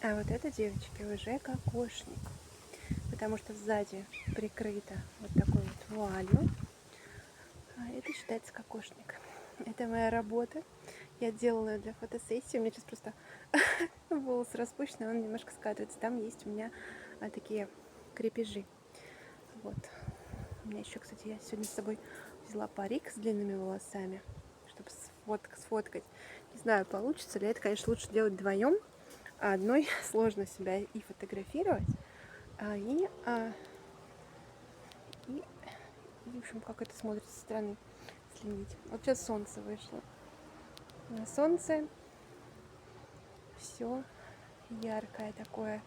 А вот это, девочки, уже кокошник, потому что сзади прикрыто вот такой вот вуалью. А это считается кокошник. Это моя работа. Я делала ее для фотосессии. У меня сейчас просто волос распущенный, он немножко скатывается. Там есть у меня такие крепежи. Вот. У меня еще, кстати, я сегодня с собой взяла парик с длинными волосами, чтобы сфоткать. Не знаю, получится ли. Это, конечно, лучше делать вдвоем. А одной сложно себя и фотографировать, и, в общем, как это смотрится со стороны, следить. Вот сейчас солнце вышло. На солнце все яркое такое.